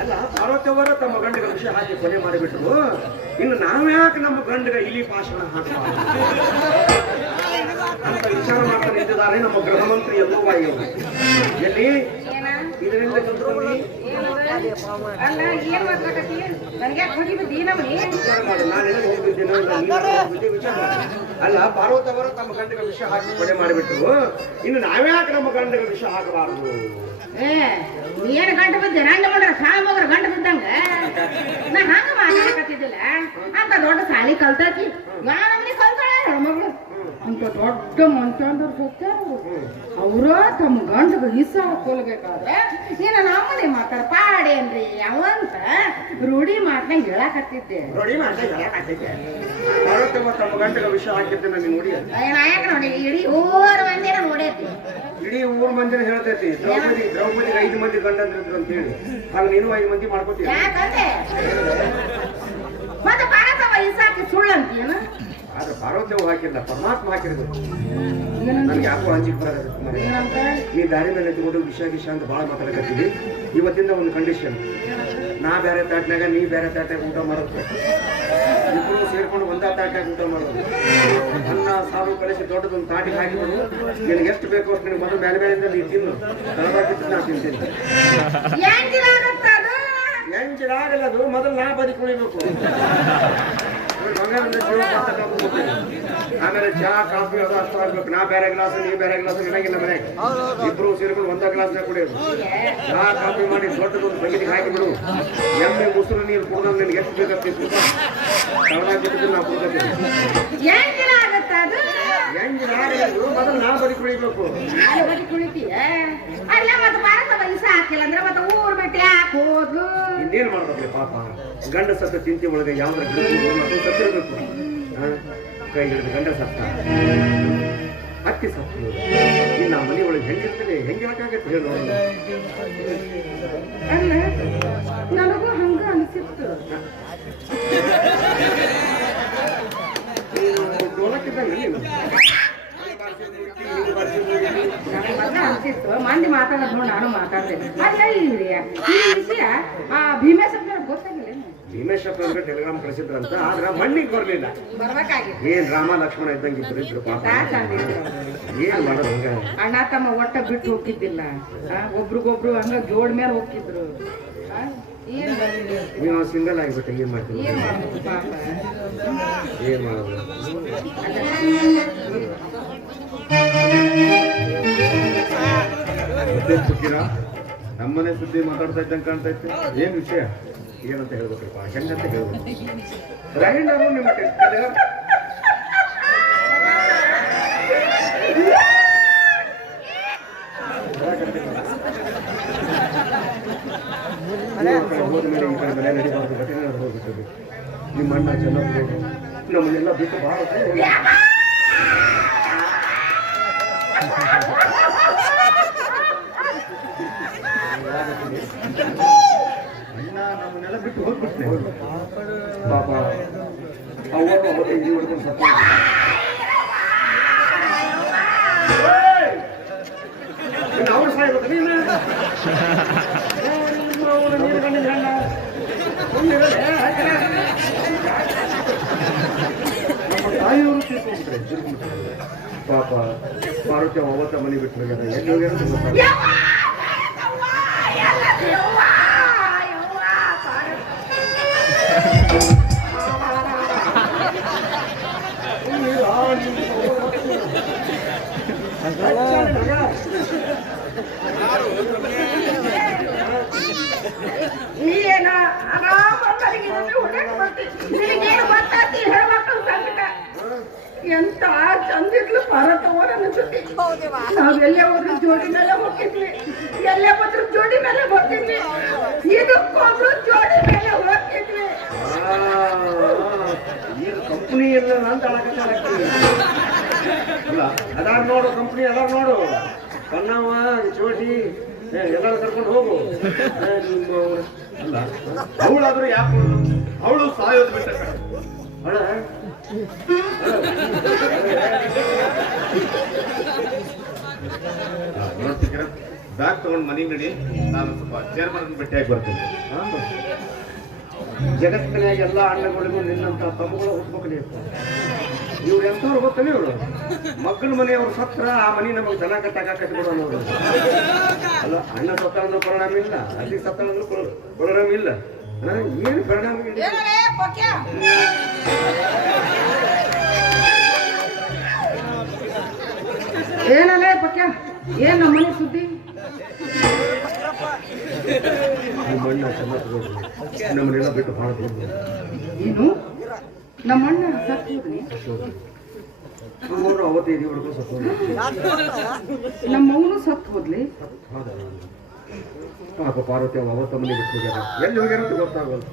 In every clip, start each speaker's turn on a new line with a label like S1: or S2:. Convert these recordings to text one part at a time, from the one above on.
S1: ಅಲ್ಲ ಪಾರ್ವತಿಯವರ ತಮ್ಮ ಗಂಡಗ ವಿಷಯ ಹಾಕಿ ಕೊನೆ ಮಾಡಿಬಿಟ್ರು. ಇನ್ನು ನಾವ್ಯಾಕೆ ನಮ್ಮ ಗಂಡಗ ಇಲಿ ಭಾಷಣ ಅಂತ ವಿಚಾರ ಮಾಡ್ತಾ ನಿಂತಿದ್ದಾರೆ ನಮ್ಮ ಗೃಹ ಮಂತ್ರಿ ಎಲ್ಲೋ ಎಲ್ಲಿ? ಇದರಿಂದ
S2: ಅಲ್ಲ ಏನ್ ಮಾತಾಡಕತ್ತಿ? ನನಗೆ ಖುಷಿ ಬಿದ್ದಿ? ನಮ್ಮನಿ
S1: ವಿಚಾರ ಮಾಡು. ನಾನು ಎಲ್ಲಿ ಹೋಗಿದ್ದೇನೋ ಇಲ್ಲ ನೀನು ಹೋಗಿದ್ದೆ ವಿಚಾರ ಮಾಡು. ಅಲ್ಲ ಪಾರ್ವತವರು ತಮ್ಮ ಗಂಡಗಳ ವಿಷಯ ಹಾಕಿ ಕೊನೆ ಮಾಡಿಬಿಟ್ರು. ಇನ್ನು ನಾವ್ಯಾಕೆ ನಮ್ಮ ಗಂಡಗಳ ವಿಷಯ ಹಾಕಬಾರದು?
S2: ಏ ನೀ ಏನ್ ಗಂಟ ಬಿದ್ದೆ? ನಂಡ ಮಾಡ್ರ ಸಾಲ ಮಗರ ಗಂಟ ಬಿದ್ದಂಗ? ನಾ ಹಂಗ ಮಾತಾಡಕತ್ತಿದ್ದಿಲ್ಲ? ಅಂತ ದೊಡ್ಡ ಸಾಲಿ ಕಲ್ತಾಕಿ ನಾನು ನಮ್ಮನಿ ಕಲ್ತಾಳ ಹೆಣ್ಮಗಳು. ಅಂತ ದೊಡ್ಡ ಮಂಚಾಂದ್ರ ಹೋಗ್ತಾರ? ಅವ್ರ ತಮ್ಮ ಗಂಡಗ ಈಸ ಕೊಲ್ಬೇಕಾದ್ರೆ ನೀನು ನಮ್ಮನೆ ಮಾತಾಡ ಪಾಡೇನ್ರಿ ಅವಂತ ರೂಢಿ ಮಾತನಾಗ ಹೇಳಕತ್ತಿದ್ದೆ.
S1: ರೂಢಿ ಮಾಡ್ತಾ ಹೇಳಕ್ಕಾಗ್ತೈತೆ. ಪಾರ್ವತಮ್ಮ ತಮ್ಮ ಗಂಡಗ ವಿಷ ಹಾಕಿದ್ದೆ ನನಗೆ ನೋಡಿ.
S2: ನಾಯಕ ನೋಡಿ? ಇಡೀ ಊರ್ ಮಂದಿರ ನೋಡೈತಿ.
S1: ಇಡೀ ಊರ್ ಮಂದಿರ ಹೇಳ್ತೈತಿ. ದ್ರೌಪದಿ ದ್ರೌಪದಿ ಐದು ಮಂದಿ ಗಂಡಂದ್ರು ಅಂತ ಹೇಳಿ ಆಗ ನೀನು ಐದು ಮಂದಿ
S2: ಮಾಡ್ಕೊತೀವಿ ಮತ್ತೆ ಭಾರತ ವಯಸ್ಸಾಕಿ ಸುಳ್ಳಂತೀನ
S1: ಆದ್ರೆ ಪಾರ್ವತ್ಯವು ಹಾಕಿಲ್ಲ ಪರಮಾತ್ಮ ಹಾಕಿರ್ಬೇಕು ನನ್ಗೆ ಯಾಕೋ ಅಂಜಿಕ್ ಬರೋದು ನೀ ದಾರಿ ಮೇಲೆ ನಿಂತ್ಕೊಂಡು ವಿಷ ಗಿಷ ಅಂತ ಭಾಳ ಮಾತಾಡಕತ್ತೀವಿ ಇವತ್ತಿಂದ ಒಂದು ಕಂಡೀಷನ್ ನಾ ಬೇರೆ ತಾಟ್ನಾಗ ನೀ ಬೇರೆ ತಾಟ್ನಾಗ ಊಟ ಮಾಡೋದು. ಇಬ್ಬರು ಸೇರ್ಕೊಂಡು ಒಂದಾ ತಾಟ್ನಾಗ ಊಟ ಮಾಡೋದು. ಅನ್ನ ಸಾರು ಕಳಿಸಿ ದೊಡ್ಡದೊಂದು ತಾಟಿಗೆ ಹಾಕಿಬಿಡು. ನಿನಗೆ ಎಷ್ಟು ಬೇಕೋ ಅಷ್ಟು ನಿನಗೆ ಮೊದಲು ಮೇಲೆ ಮೇಲಿಂದ ನೀ ತಿನ್ನು. ತಳಬಾರ್ದು ನಾ ತಿಂತೀನಿ. ಎಂಜಿನಾಗಲ್ಲ ಅದು? ಮೊದಲು ನಾ ಬದುಕಿ ಜೀವ. ಆಮೇಲೆ ಚಹಾ, ಕಾಫಿ, ಅದು ಅಷ್ಟು ಆಗ್ಬೇಕು ನಾ ಬೇರೆ ಗ್ಲಾಸ್ ನೀ ಬೇರೆ ಗ್ಲಾಸ್ ಏನಾಗಿಲ್ಲ ಮನೆಗೆ ಇಬ್ರು ಸೇರ್ಕೊಂಡು ಒಂದೇ ಗ್ಲಾಸ್ನಾಗ ಕುಡಿಯೋದು. ಚಹಾ, ಕಾಫಿ ಮಾಡಿ ದೊಡ್ಡದೊಂದು ಹಾಕಿ ಹಾಕಿಬಿಡು ಎಮ್ಮೆ ಮುಸುರು ನೀರು ಕುಡಿದ್ರೆ ನಿನಗೆ ಎಷ್ಟು ಬೇಕಾಗ್ತೈತಿ ತವಳಾಗಿ ಬಿಟ್ಟಿದ್ದು ನಾ ಕುಡ್ಕೊತೀನಿ
S2: ಅಲ್ಲಿ ಬದಿ ಕುಳಿತೀಯ ಅಲ್ಲ ಮತ್ತೆ ಭಾರತ ವಯಸ್ಸ ಹಾಕಿಲ್ಲ ಅಂದ್ರೆ ಮತ್ತೆ ಊರ್ ಬಿಟ್ಟು ಯಾಕೆ ಹೋದ್ಲು?
S1: ಇನ್ನೇನು ಮಾಡ್ಬೇಕ್ರಿ ಪಾಪ? ಗಂಡ ಸತ್ತ ಚಿಂತೆ ಒಳಗೆ ಯಾವ್ದ್ರ ಸತ್ತಿರ್ಬೇಕು ಸತ್ತಿರಬೇಕು ಕೈ ಹಿಡಿದು ಗಂಡ ಸತ್ತ ಅತ್ತಿ ಸತ್ತ ಇನ್ನು ಆ ಮನೆ ಒಳಗೆ ಹೆಂಗಿರ್ತದೆ ಹೆಂಗಿರಕ್ಕಾಗತ್ತೆ ಹೇಳು?
S2: ಅಲ್ಲ ನನಗೂ ಹಂಗ ಅನ್ಸಿತ್ತು
S1: ನೀನು ಡೋಲಕ್ಕಿದ್ದಂಗೆ ನೀನು
S2: ನನಗೆ ಮೊದ್ಲ ಅನ್ಸಿತ್ತು ಮಂದಿ ಮಾತಾಡೋದು ಈ ವಿಷಯ ಆ ಭೀಮೇಶ್ವರ ಗೊತ್ತಾಗಿಲ್ಲ
S1: ಅವ್ರಿಗೆ ಟೆಲಿಗ್ರಾಮ್ ಕಳಿಸಿದ್ರಂತ ಆದ್ರ ಮಣ್ಣಿಗೆ ಬರಲಿಲ್ಲ.
S2: ಬರ್ಬೇಕಾಗಿತ್ತು
S1: ಏನ್ ರಾಮ ಲಕ್ಷ್ಮಣ ಇದ್ದಂಗೆ ಇದ್ರು ಇದ್ರು ಪಾಪ. ಏನ್ ಮಾಡೋದು ಹಂಗ?
S2: ಅಣ್ಣ ತಮ್ಮ ಒಟ್ಟ ಬಿಟ್ಟು ಹೋಗ್ತಿದ್ದಿಲ್ಲ. ಆ, ಒಬ್ರಿಗೊಬ್ರು ಹಂಗ ಜೋಡ್ ಮೇಲೆ ಹೋಗ್ತಿದ್ರು. ಆ?
S1: ನೀವು ಸಿಂಗಲ್ ಆಗಿಬಿಟ್ಟು ಏನ್ ಮಾಡ್ತೀವಿ
S2: ಏನ್
S1: ಮಾಡೋದು? ಮತ್ತೆ ಸುಖಿರ ನಮ್ಮನೆ ಸುದ್ದಿ ಮಾತಾಡ್ತಾ ಇದ್ದಂಗೆ ಕಾಣ್ತಾ ಇತ್ತು. ಏನ್ ವಿಷಯ? ಏನಂತ ಹೇಳ್ಬೇಕ್ರಪ್ಪ ಹೆಂಗಂತ ಹೇಳ್ಬೇಕು? ನಿಮ್ಮ ಘಟನೆ ನಡೆದು ಹೋಗ್ಬಿಟ್ಟது ನಿಮ್ಮ ಅಣ್ಣ ಚೆನ್ನಾಗಿ ನಮ್ಮನ್ನೆಲ್ಲ ಬಿಟ್ಟು ಭಾಳ ಅಣ್ಣ ನಮ್ಮನ್ನೆಲ್ಲ ಬಿಟ್ಟು ಹೋಗ್ಬಿಟ್ನೆ ಪಾಪ ಅವರು ಅವತ್ತು ಇಲ್ಲಿ ಹೊಡ್ಕೊಂಡು ಸತ್ತ ಅವ್ರು ಸಾಯ್ಬೇಕು ನೀನು ನೀನು ಗಂಡಿನ ಗಂಡ ನಮ್ಮ ತಾಯಿಯವರು ತೀರ್ಕೊಂಡ್ಬಿಟ್ರೆ ತೀರ್ಕೊಂಡ್ಬಿಟ್ರೆ ಪಾಪ ಪಾರ್ವತಿ ಅವತ್ತ ಮನೆ ಬಿಟ್ಟು ಹೋಗ್ಯಾರ ಎಲ್ಲಿ ಹೋಗ್ಯಾರ
S2: ನೀನ ಬರ್ತೀನಿ ನಿನಗೇನು ಗೊತ್ತಾತಿ ಹೇಳ್ಬೇಕು ಎಂತ ಚಂದಿದ್ಲು ಭಾರತವರ ಅನ್ಸುತ್ತೆ ನಾವ್ ಎಲ್ಲೇ ಹೋದ್ರು ಜೋಡಿ ಮೇಲೆ ಹೋಗ್ತಿದ್ವಿ. ಎಲ್ಲೇ ಹೋದ್ರು ಜೋಡಿ ಮೇಲೆ ಹೋಗ್ತಿದ್ವಿ. ಇದಕ್ಕೊಬ್ರು ಜೋಡಿ ಮೇಲೆ ಹೋಗ್ತಿದ್ವಿ.
S1: ಕಂಪನಿ ಅಂತ ಹೇಳಕತ್ತಾರ ಅಲ್ಲ ಅದಾರ ನೋಡು ಕಂಪನಿ ಅದಾರ ನೋಡು. ಕಣ್ಣವ ಚೋಟಿ ಎಲ್ಲ ಕರ್ಕೊಂಡು ಹೋಗು. ಅವಳಾದ್ರೂ ಯಾಕೆ ಅವಳು? ಸಾಯೋದು ಬಿಟ್ಟ ನೋಡ್ತಿದ್ದೀರ?
S3: ಬ್ಯಾಗ್ ತಗೊಂಡು ಮನೆಗೆ ನಡಿ ನಾನು ಸ್ವಲ್ಪ ಚೇರ್ಮನ್ ಭೇಟಿಯಾಗಿ ಬರ್ತೀನಿ?
S1: ಜಗತ್ತಿನಾಗ ಎಲ್ಲ ಅಣ್ಣಗಳಿಗೂ ನಿನ್ನಂತ ತಮ್ಮಗಳು ಹುಟ್ಬೇಕಲಿಯಪ್ಪ ಇವ್ರು ಎಂಥವ್ರು ಗೊತ್ತಲ್ಲ ಇವ್ರು. ಮಕ್ಕಳ ಮನೆಯವ್ರು ಸತ್ರ ಆ ಮನೆ ನಮಗೆ ದನ ಕಟ್ಟಾಕ ಕಟ್ಬಿಡೋ ನೋಡು. ಅಲ್ಲ ಅಣ್ಣ ಸತ್ತ ಅಂದ್ರೆ ಪರಿಣಾಮ ಇಲ್ಲ ಅಲ್ಲಿ ಸತ್ತ ಅಂದ್ರೆ ಪರಿಣಾಮ ಇಲ್ಲ. ಏನು ಪರಿಣಾಮ ಇಲ್ಲ
S2: ಏನಲೇ ಪಕ್ಯ. ಏನ್ ನಮ್ಮ ಮನೆ ಸುದ್ದಿ?
S1: ನಿಮ್ಮ ಅಣ್ಣ ಚೆನ್ನ ನಮ್ಮನ್ನೆಲ್ಲ ಬಿಟ್ಟು ಭಾಳ
S2: ಏನು? ನಮ್ಮ ಅಣ್ಣ ಸತ್ತು ಹೋದ್ನಿ
S1: ಸುಮಾರು ಅವತ್ತೈದು ಹುಡುಗರು ಸತ್ತು
S2: ನಮ್ಮ ಅವನು ಸತ್ತು ಹೋದ್ಲಿ.
S1: ಪಾಪ ಪಾರ್ವತಿ ಅವ ಅವತ್ತ ಮನೆ ಬಿಟ್ಟು ಹೋಗ್ಯಾರ. ಎಲ್ಲಿ ಹೋಗ್ಯಾರ ಅಂತ ಗೊತ್ತಾಗಲ್ಲ.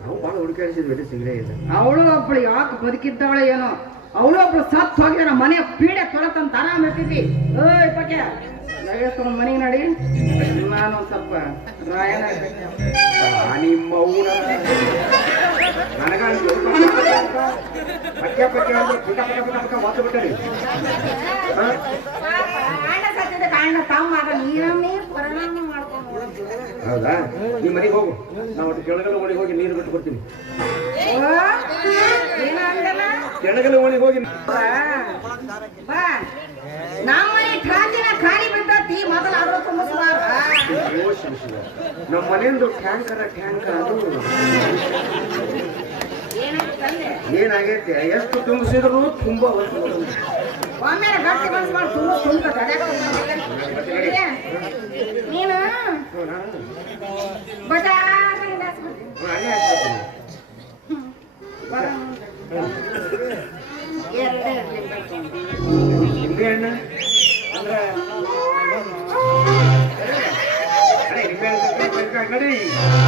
S1: ನಾವು ಭಾಳ ಹುಡುಕಾಡಿಸಿದ್ವಿ ಸಿಗಲೇ ಇಲ್ಲ.
S2: ಅವಳು ಒಬ್ಬಳು ಯಾಕೆ ಬದುಕಿದ್ದಾಳೆ ಏನೋ? ಅವಳು ಒಬ್ಳು ಸತ್ತು ಹೋಗ್ಯಾರ ಮನೆ ಪೀಡೆ ತೊಳತಂತ ಆರಾಮ್ ಇರ್ತಿದ್ವಿ. ಪಕ್ಕೆ ನಗೆ ನಗೇಶ್ವರ ಮನೆಗೆ ನಡಿ. ನಾನು ಒಂದ್ ಸ್ವಲ್ಪ ರಾಯಣ
S1: ಆ ನಿಮ್ಮ ಅವ್ನ ನನಗ ಪಟ್ಯ ಪಟ್ಯ ಅಂದ್ರೆ ಪುಟ ಪಟ ಪಟ ಪಟ ಮಾತು ಬಿಟ್ಟರಿ
S2: ಕಾರಣ ತಮ್ಮ ಆಗ
S1: ಹೌದಾ ನಿಮ್ಮ ಮನೆಗೆ ಹೋಗು ನಾವು ಒಳಗೆ ಹೋಗಿ ನೀರು ಬಿಟ್ಟು
S2: ಕೊಡ್ತೀನಿ.
S1: ಕೆಳಗಲ ಓಡಿ ಹೋಗಿ
S2: ನಮ್ಮ ಖಾಲಿನ ಖಾಲಿ ಬಿದ್ದತಿ ಮೊದಲು
S1: ಶಿವ ಶಿವ. ನಮ್ಮ ಮನೆಯೊಂದು ಟ್ಯಾಂಕರ ಟ್ಯಾಂಕರ್ ಅದು. ಏನಾಗೈತೆ? ಎಷ್ಟು ತುಂಬಿಸಿದ್ರು ತುಂಬಾ ಹಣ್ಣು?
S2: Peraí.